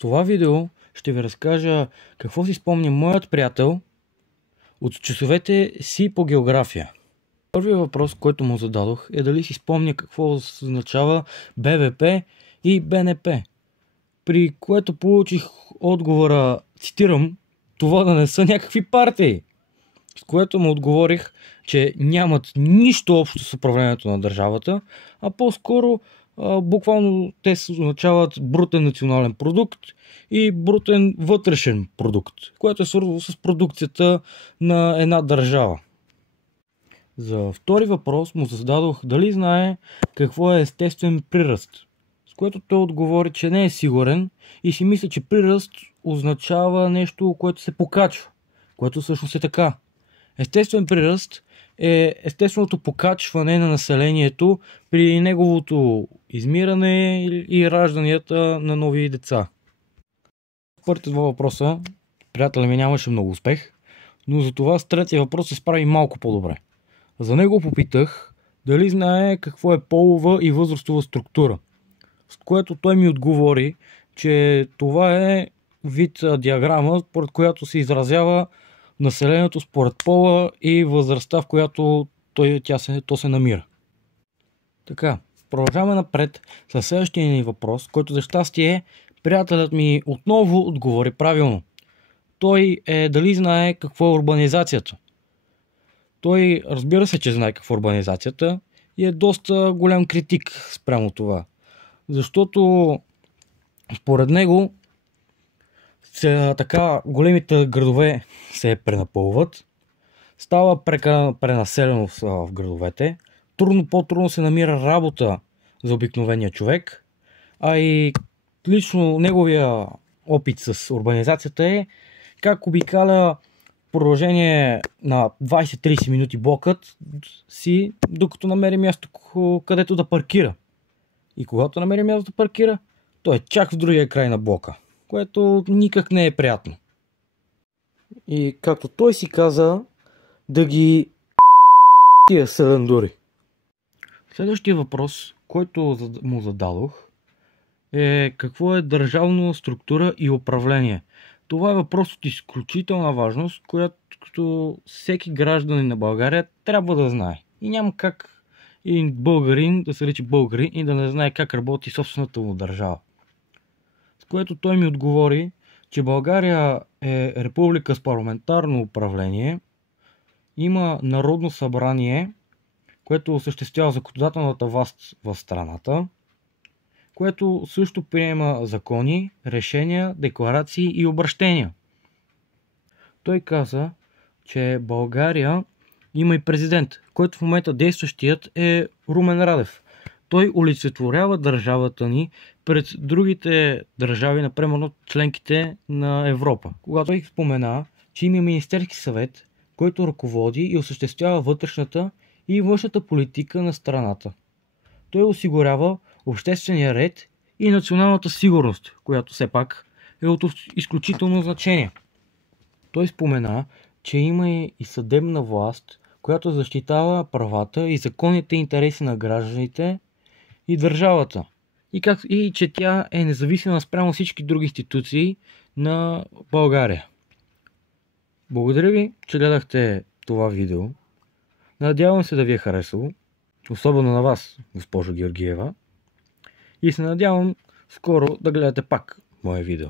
това видео ще ви разкажа какво си спомня моят приятел от часовете си по география. Първият въпрос, който му зададох, е дали си спомня какво означава БВП и БНП. При което получих отговора, цитирам, това да не са някакви партии. С което му отговорих, че нямат нищо общо с управлението на държавата, а по-скоро буквално те означават брутен национален продукт и брутен вътрешен продукт, което е свързано с продукцията на една държава. За втори въпрос му зададох дали знае какво е естествен приръст, с което той отговори, че не е сигурен и си мисля, че приръст означава нещо, което се покачва, което всъщност е така. Естествен приръст е естественото покачване на населението при неговото измиране и ражданията на нови деца. Първите два въпроса приятелят ми нямаше много успех, но затова с третия въпрос се справи малко по-добре. За него попитах дали знае какво е полова и възрастова структура, с което той ми отговори, че това е вид диаграма, според която се изразява населението според пола и възрастта, в която то се намира. Така, продължаваме напред със следващия ни въпрос, който за щастие приятелят ми отново отговори правилно. Той е дали знае какво е урбанизацията. Той разбира се, че знае какво е урбанизацията и е доста голям критик спрямо това. Защото според него така големите градове се пренапълват, става пренаселеност в градовете, по-трудно се намира работа за обикновения човек, а и лично неговия опит с урбанизацията е как обикаля продължение на 20-30 минути блокът си, докато намери място, където да паркира. И когато намери място да паркира, той е чак в другия край на блока, което никак не е приятно. И както той си каза, да ги тия селендури. Следващия въпрос, който му зададох, е какво е държавна структура и управление. Това е въпрос от изключителна важност, която всеки гражданин на България трябва да знае. И няма как един българин да се рече българин и да не знае как работи собствената му държава. С което той ми отговори, че България е република с парламентарно управление, има Народно събрание, което осъществява законодателната власт в страната, което също приема закони, решения, декларации и обращения. Той каза, че България има и президент, който в момента действащият е Румен Радев. Той олицетворява държавата ни пред другите държави, например членките на Европа. Когато той спомена, че има Министерски съвет, който ръководи и осъществява вътрешната и външната политика на страната. Той осигурява обществения ред и националната сигурност, която все пак е от изключително значение. Той спомена, че има и съдебна власт, която защитава правата и законните интереси на гражданите и държавата. И че тя е независима спрямо всички други институции на България. Благодаря ви, че гледахте това видео. Надявам се да ви е харесало, особено на вас, госпожо Георгиева. И се надявам скоро да гледате пак мое видео.